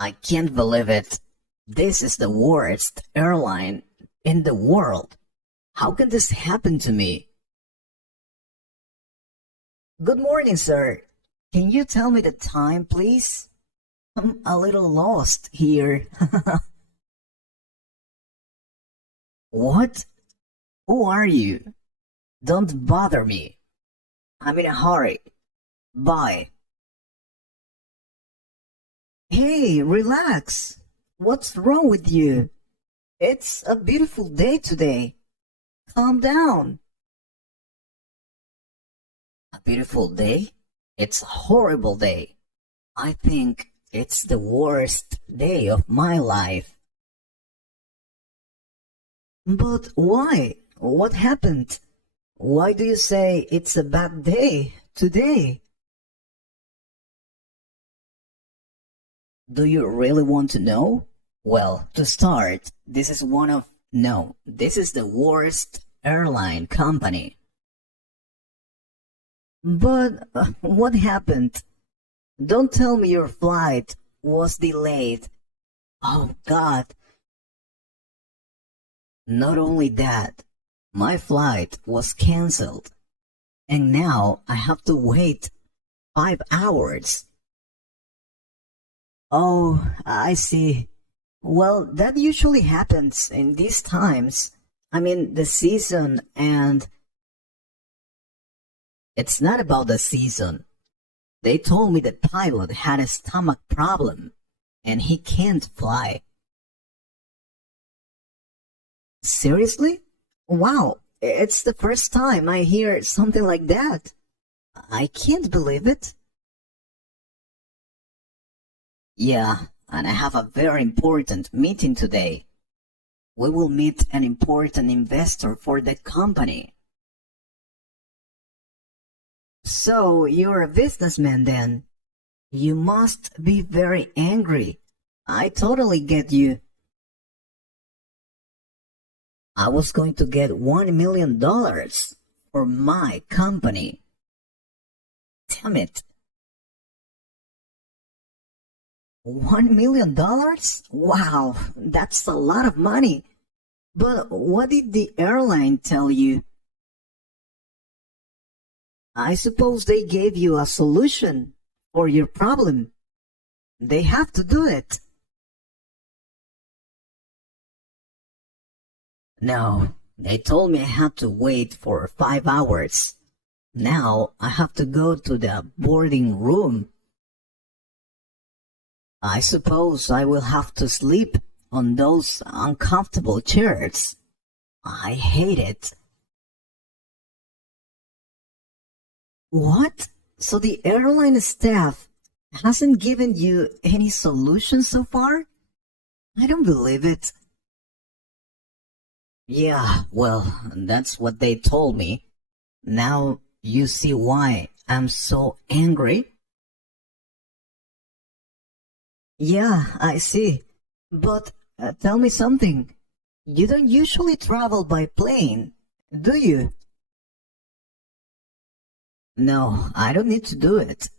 I can't believe it. This is the worst airline in the world. How can this happen to me? Good morning, sir. Can you tell me the time, please? I'm a little lost here. What? Who are you? Don't bother me. I'm in a hurry. Bye. Hey, relax. What's wrong with you? It's a beautiful day today. Calm down. A beautiful day? It's a horrible day. I think it's the worst day of my life. But why? What happened? Why do you say it's a bad day today? Do you really want to know? Well, to start, this is the worst airline company. But what happened? Don't tell me your flight was delayed. Oh God. Not only that, my flight was cancelled. And now I have to wait 5 hours. Oh, I see. Well, that usually happens in these times. I mean, the season, and it's not about the season. They told me the pilot had a stomach problem and he can't fly. Seriously? Wow, it's the first time I hear something like that. I can't believe it. Yeah, and I have a very important meeting today. We will meet an important investor for the company. So, you're a businessman then? You must be very angry. I totally get you. I was going to get $1 million for my company. Damn it. $1 million? Wow, that's a lot of money. But what did the airline tell you? I suppose they gave you a solution for your problem. They have to do it. No, they told me I had to wait for 5 hours. Now I have to go to the boarding room. I suppose I will have to sleep on those uncomfortable chairs. I hate it. What? So the airline staff hasn't given you any solution so far? I don't believe it. Yeah, well, that's what they told me. Now you see why I'm so angry? Yeah, I see. But tell me something. You don't usually travel by plane, do you? No, I don't need to do it.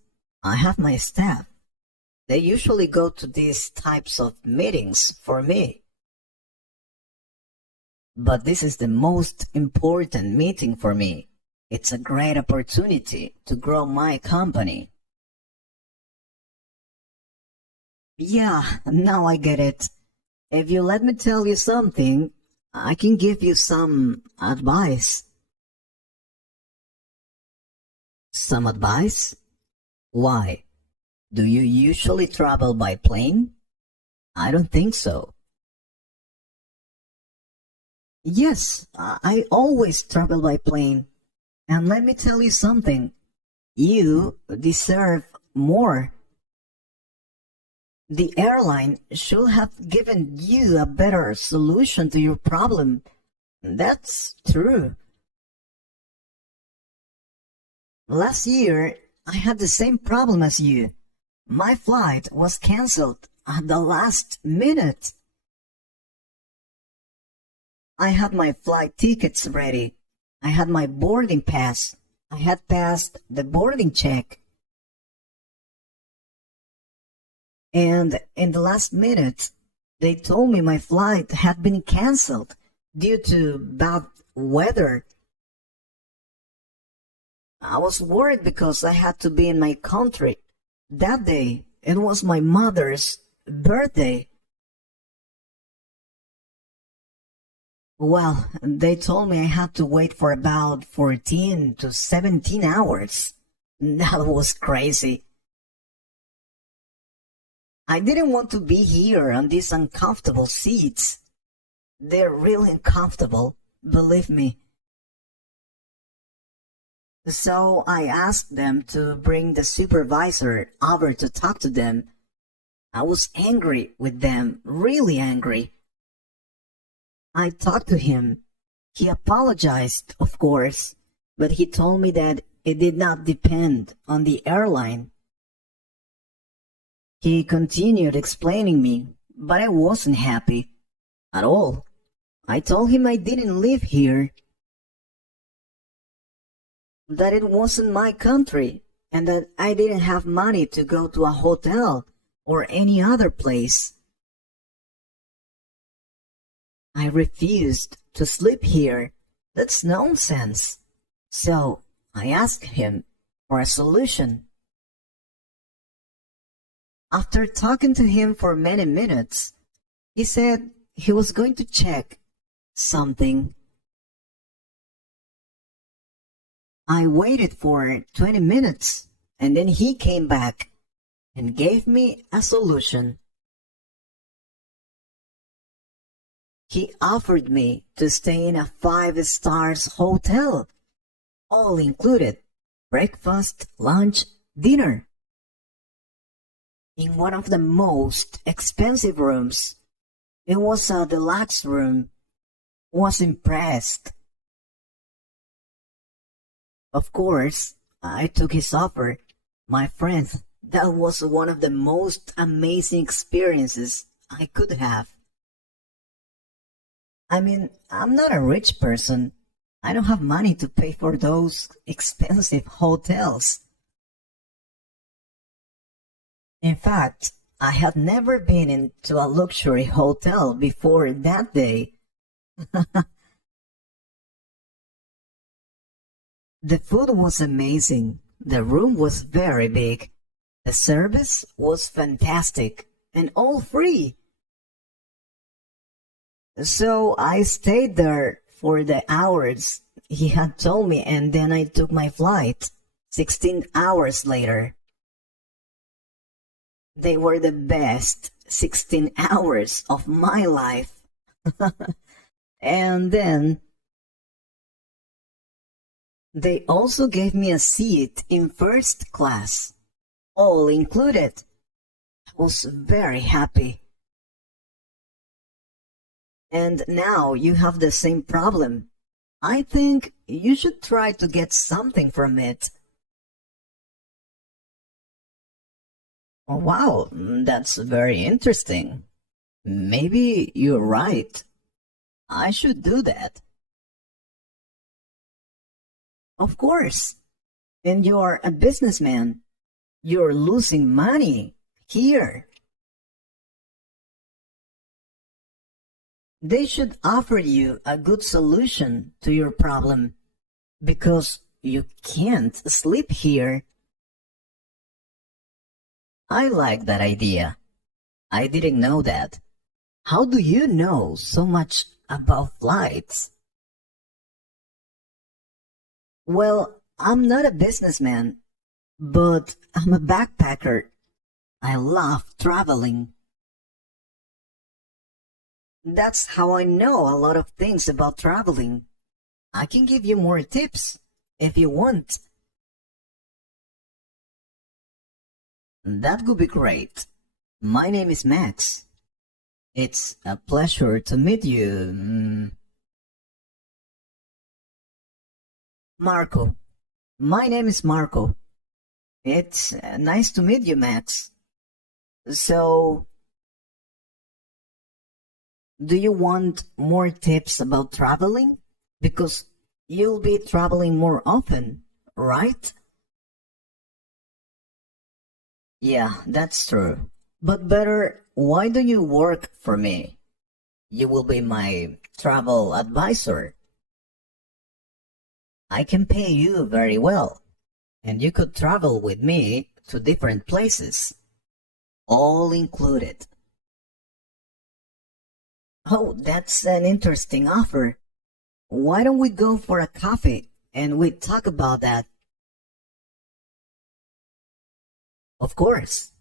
I have my staff. They usually go to these types of meetings for me. But this is the most important meeting for me. It's a great opportunity to grow my company. Yeah, now I get it. If you let me tell you something, I can give you some advice. Some advice? Why? Do you usually travel by plane? I don't think so. Yes, I always travel by plane. And let me tell you something. You deserve more. The airline should have given you a better solution to your problem. That's true. Last year, I had the same problem as you. My flight was cancelled at the last minute. I had my flight tickets ready. I had my boarding pass. I had passed the boarding check. And in the last minute, they told me my flight had been canceled due to bad weather. I was worried because I had to be in my country that day. It was my mother's birthday. Well, they told me I had to wait for about 14 to 17 hours. That was crazy. I didn't want to be here on these uncomfortable seats. They're really uncomfortable, believe me. So I asked them to bring the supervisor over to talk to them. I was angry with them, really angry. I talked to him. He apologized, of course, but he told me that it did not depend on the airline. He continued explaining me, but I wasn't happy at all. I told him I didn't live here, that it wasn't my country, and that I didn't have money to go to a hotel or any other place. I refused to sleep here. That's nonsense. So I asked him for a solution. After talking to him for many minutes, he said he was going to check something. I waited for 20 minutes, and then he came back and gave me a solution. He offered me to stay in a 5-star hotel, all included, breakfast, lunch, dinner, in one of the most expensive rooms. It was a deluxe room. Was impressed. Of course, I took his offer. My friend, that was one of the most amazing experiences I could have. I mean, I'm not a rich person. I don't have money to pay for those expensive hotels. In fact, I had never been into a luxury hotel before that day. The food was amazing. The room was very big. The service was fantastic and all free. So I stayed there for the hours he had told me, and then I took my flight 16 hours later. They were the best 16 hours of my life. And then they also gave me a seat in first class, all included. I was very happy. And now you have the same problem. I think you should try to get something from it. Oh, wow, that's very interesting. Maybe you're right. I should do that. Of course. And you're a businessman. You're losing money here. They should offer you a good solution to your problem, because you can't sleep here. I like that idea. I didn't know that. How do you know so much about flights? Well, I'm not a businessman, but I'm a backpacker. I love traveling. That's how I know a lot of things about traveling. I can give you more tips if you want. That would be great. My name is Max. It's a pleasure to meet you. Marco. My name is Marco. It's nice to meet you, Max. So, do you want more tips about traveling? Because you'll be traveling more often, right? Yeah, that's true. But better, why don't you work for me? You will be my travel advisor. I can pay you very well, and you could travel with me to different places. All included. Oh, that's an interesting offer. Why don't we go for a coffee and we talk about that? Of course.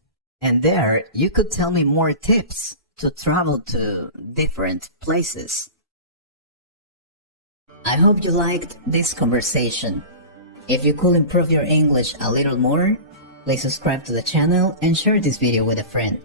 And there you could tell me more tips to travel to different places. I hope you liked this conversation. If you could improve your English a little more, please subscribe to the channel and share this video with a friend.